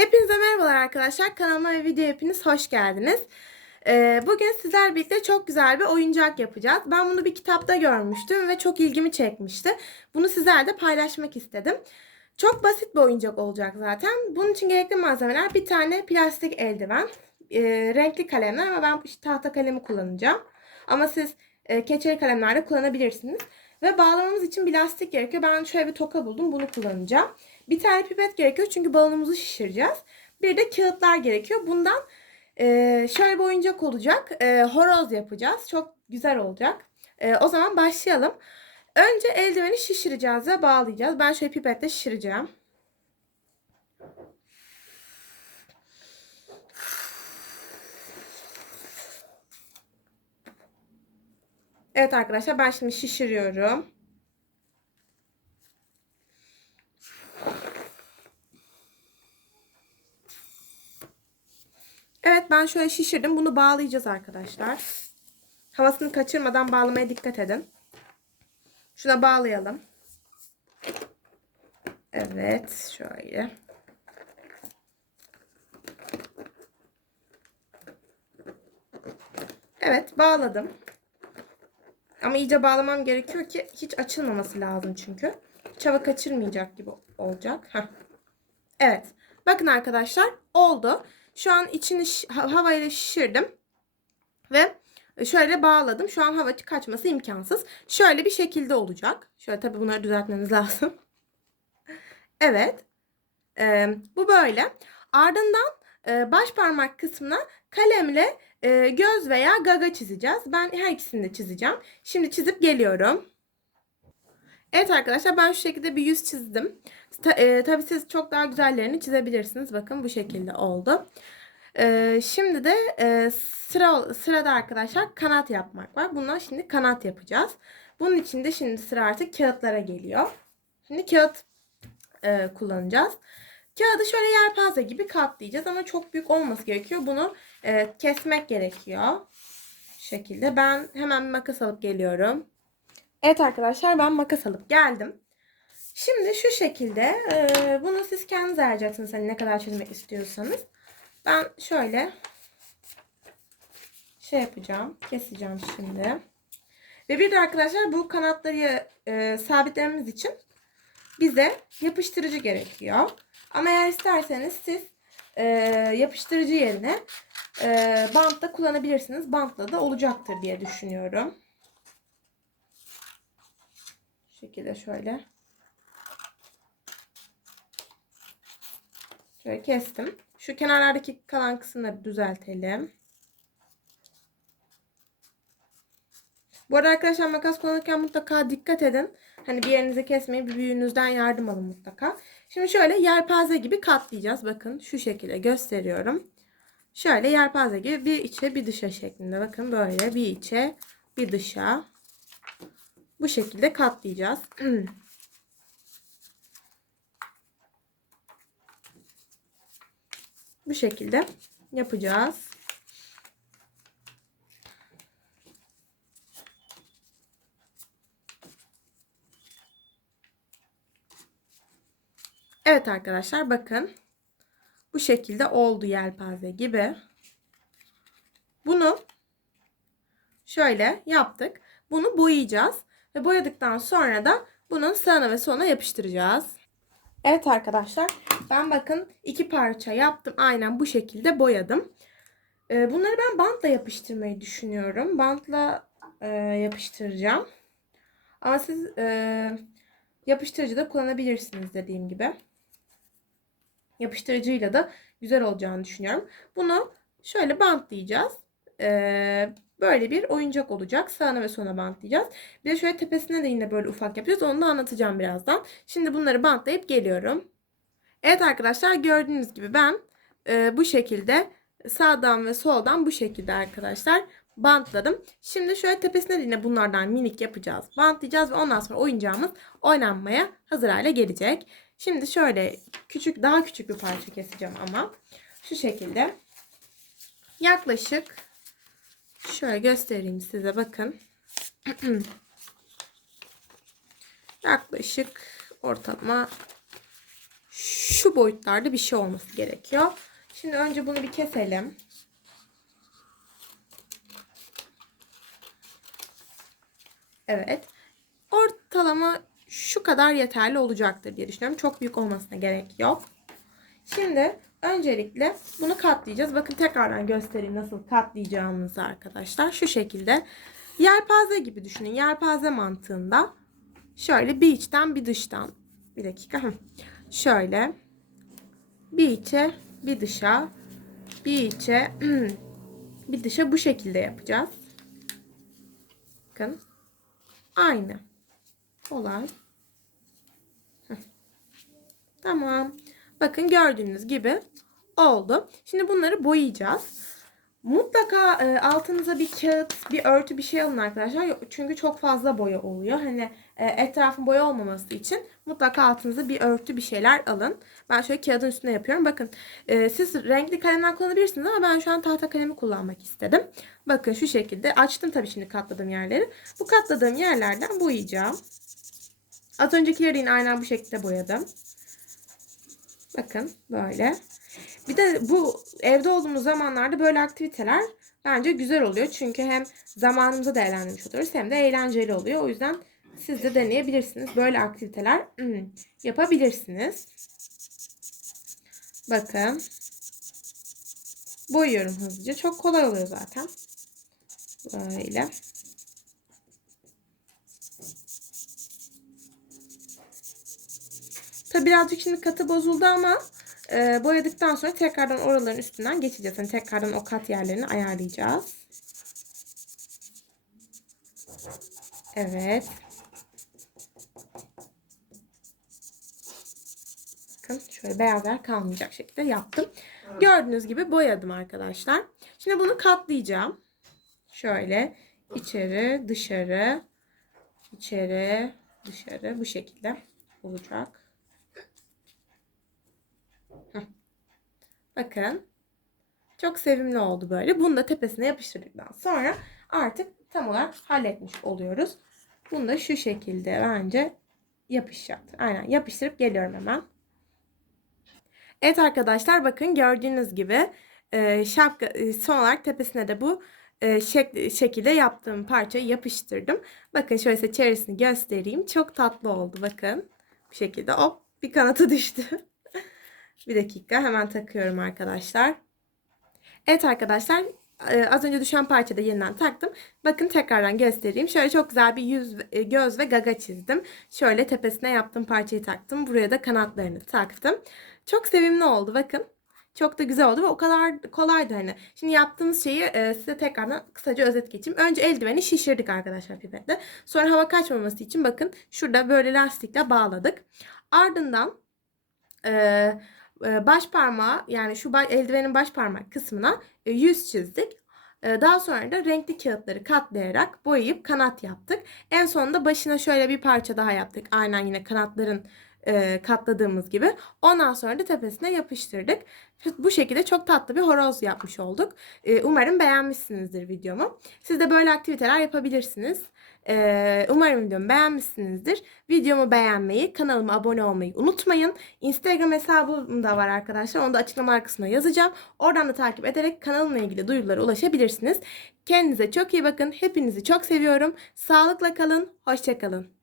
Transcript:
Hepinize merhabalar arkadaşlar. Kanalıma ve video hepiniz hoş geldiniz. Ee, bugün sizler birlikte çok güzel bir oyuncak yapacağız. Ben bunu bir kitapta görmüştüm ve çok ilgimi çekmişti. Bunu sizlerle paylaşmak istedim. Çok basit bir oyuncak olacak zaten. Bunun için gerekli malzemeler bir tane plastik eldiven, e, renkli kalemler ama ben işte tahta kalemi kullanacağım. Ama siz e, keçeli kalemler de kullanabilirsiniz. Ve bağlamamız için bir lastik gerekiyor. Ben şöyle bir toka buldum. Bunu kullanacağım. Bir tane pipet gerekiyor çünkü balonumuzu şişireceğiz. Bir de kağıtlar gerekiyor. Bundan e, şöyle bir oyuncak olacak. E, horoz yapacağız. Çok güzel olacak. E, o zaman başlayalım. Önce eldiveni şişireceğiz ve bağlayacağız. Ben şöyle pipetle şişireceğim. Evet arkadaşlar ben şimdi şişiriyorum. Evet ben şöyle şişirdim. Bunu bağlayacağız arkadaşlar. Havasını kaçırmadan bağlamaya dikkat edin. Şuna bağlayalım. Evet şöyle. Evet bağladım. Ama iyice bağlamam gerekiyor ki hiç açılmaması lazım çünkü. Hiç hava kaçırmayacak gibi olacak. Heh. Evet. Bakın arkadaşlar oldu. Şu an içini havayla şişirdim. Ve şöyle bağladım. Şu an hava kaçması imkansız. Şöyle bir şekilde olacak. Şöyle tabii bunları düzeltmemiz lazım. evet. Ee, bu böyle. Ardından e, baş parmak kısmına kalemle e, göz veya gaga çizeceğiz. Ben her ikisini de çizeceğim. Şimdi çizip geliyorum. Evet arkadaşlar ben şu şekilde bir yüz çizdim. Ta, e, tabii siz çok daha güzellerini çizebilirsiniz. Bakın bu şekilde oldu. E, şimdi de e, sıra sırada arkadaşlar kanat yapmak var. Bundan şimdi kanat yapacağız. Bunun için de şimdi sıra artık kağıtlara geliyor. Şimdi kağıt e, kullanacağız. Kağıdı şöyle yelpaze gibi katlayacağız ama çok büyük olması gerekiyor. Bunu e, kesmek gerekiyor. Şu şekilde. Ben hemen bir makas alıp geliyorum. Evet arkadaşlar ben makas alıp geldim. Şimdi şu şekilde e, bunu siz kendiniz ayıracaksınız hani ne kadar çizmek istiyorsanız. Ben şöyle şey yapacağım. Keseceğim şimdi. Ve bir de arkadaşlar bu kanatları e, sabitlememiz için bize yapıştırıcı gerekiyor. Ama eğer isterseniz siz e, yapıştırıcı yerine e, bantla kullanabilirsiniz. Bantla da olacaktır diye düşünüyorum. Şekilde şöyle. Şöyle kestim. Şu kenarlardaki kalan kısımları düzeltelim. Bu arada arkadaşlar makas kullanırken mutlaka dikkat edin. Hani bir yerinizi kesmeyin. Bir büyüğünüzden yardım alın mutlaka. Şimdi şöyle yelpaze gibi katlayacağız. Bakın şu şekilde gösteriyorum. Şöyle yelpaze gibi bir içe bir dışa şeklinde. Bakın böyle bir içe bir dışa. Bu şekilde katlayacağız. Bu şekilde yapacağız. Evet arkadaşlar bakın. Bu şekilde oldu yelpaze gibi. Bunu şöyle yaptık. Bunu boyayacağız. Ve boyadıktan sonra da bunun sağına ve soluna yapıştıracağız. Evet arkadaşlar ben bakın iki parça yaptım. Aynen bu şekilde boyadım. Ee, bunları ben bantla yapıştırmayı düşünüyorum. Bantla e, yapıştıracağım. Ama siz e, yapıştırıcı da kullanabilirsiniz dediğim gibi. Yapıştırıcıyla da güzel olacağını düşünüyorum. Bunu şöyle bantlayacağız. Ee, böyle bir oyuncak olacak. Sağına ve sona bantlayacağız. Bir de şöyle tepesine de yine böyle ufak yapacağız. Onu da anlatacağım birazdan. Şimdi bunları bantlayıp geliyorum. Evet arkadaşlar gördüğünüz gibi ben e, bu şekilde sağdan ve soldan bu şekilde arkadaşlar bantladım. Şimdi şöyle tepesine de yine bunlardan minik yapacağız. Bantlayacağız ve ondan sonra oyuncağımız oynanmaya hazır hale gelecek. Şimdi şöyle küçük daha küçük bir parça keseceğim ama şu şekilde yaklaşık şöyle göstereyim size bakın. yaklaşık ortalama şu boyutlarda bir şey olması gerekiyor. Şimdi önce bunu bir keselim. Evet. Ortalama şu kadar yeterli olacaktır diye düşünüyorum. Çok büyük olmasına gerek yok. Şimdi öncelikle bunu katlayacağız. Bakın tekrardan göstereyim nasıl katlayacağımızı arkadaşlar. Şu şekilde yelpaze gibi düşünün. Yelpaze mantığında şöyle bir içten bir dıştan. Bir dakika. Şöyle bir içe bir dışa bir içe bir dışa bu şekilde yapacağız. Bakın. Aynı. Olay. Tamam. Bakın gördüğünüz gibi oldu. Şimdi bunları boyayacağız. Mutlaka e, altınıza bir kağıt, bir örtü bir şey alın arkadaşlar. Çünkü çok fazla boya oluyor. Hani e, etrafın boya olmaması için mutlaka altınıza bir örtü bir şeyler alın. Ben şöyle kağıdın üstüne yapıyorum. Bakın e, siz renkli kalemler kullanabilirsiniz ama ben şu an tahta kalemi kullanmak istedim. Bakın şu şekilde açtım tabii şimdi katladığım yerleri. Bu katladığım yerlerden boyayacağım. Az öncekileri yine aynen bu şekilde boyadım. Bakın böyle. Bir de bu evde olduğumuz zamanlarda böyle aktiviteler bence güzel oluyor. Çünkü hem zamanımızı değerlendirmiş oluyoruz hem de eğlenceli oluyor. O yüzden siz de deneyebilirsiniz. Böyle aktiviteler hmm, yapabilirsiniz. Bakın. Boyuyorum hızlıca. Çok kolay oluyor zaten. Böyle. Tabi birazcık şimdi katı bozuldu ama e, boyadıktan sonra tekrardan oraların üstünden geçeceğiz. Yani tekrardan o kat yerlerini ayarlayacağız. Evet. Bakın şöyle beyazlar kalmayacak şekilde yaptım. Gördüğünüz gibi boyadım arkadaşlar. Şimdi bunu katlayacağım. Şöyle içeri dışarı içeri dışarı bu şekilde olacak. Bakın. Çok sevimli oldu böyle. Bunu da tepesine yapıştırdıktan sonra artık tam olarak halletmiş oluyoruz. Bunu da şu şekilde bence yapışacaktır. Aynen yapıştırıp geliyorum hemen. Evet arkadaşlar bakın gördüğünüz gibi e, şapka e, son olarak tepesine de bu e, şek şekilde yaptığım parçayı yapıştırdım. Bakın şöyle size çevresini göstereyim. Çok tatlı oldu bakın. Bu şekilde hop bir kanatı düştü. Bir dakika hemen takıyorum arkadaşlar. Evet arkadaşlar e, az önce düşen parçada yeniden taktım. Bakın tekrardan göstereyim. Şöyle çok güzel bir yüz, e, göz ve gaga çizdim. Şöyle tepesine yaptığım parçayı taktım. Buraya da kanatlarını taktım. Çok sevimli oldu bakın. Çok da güzel oldu ve o kadar kolaydı hani. Şimdi yaptığımız şeyi e, size tekrardan kısaca özet geçeyim. Önce eldiveni şişirdik arkadaşlar pipetle. Sonra hava kaçmaması için bakın şurada böyle lastikle bağladık. Ardından eee baş parmağı yani şu eldivenin baş parmak kısmına yüz çizdik. Daha sonra da renkli kağıtları katlayarak boyayıp kanat yaptık. En sonunda başına şöyle bir parça daha yaptık. Aynen yine kanatların katladığımız gibi. Ondan sonra da tepesine yapıştırdık. Bu şekilde çok tatlı bir horoz yapmış olduk. Umarım beğenmişsinizdir videomu. Siz de böyle aktiviteler yapabilirsiniz. Umarım videomu beğenmişsinizdir. Videomu beğenmeyi, kanalıma abone olmayı unutmayın. Instagram hesabım da var arkadaşlar. Onu da açıklama kısmına yazacağım. Oradan da takip ederek kanalımla ilgili duyurulara ulaşabilirsiniz. Kendinize çok iyi bakın. Hepinizi çok seviyorum. Sağlıkla kalın. Hoşçakalın.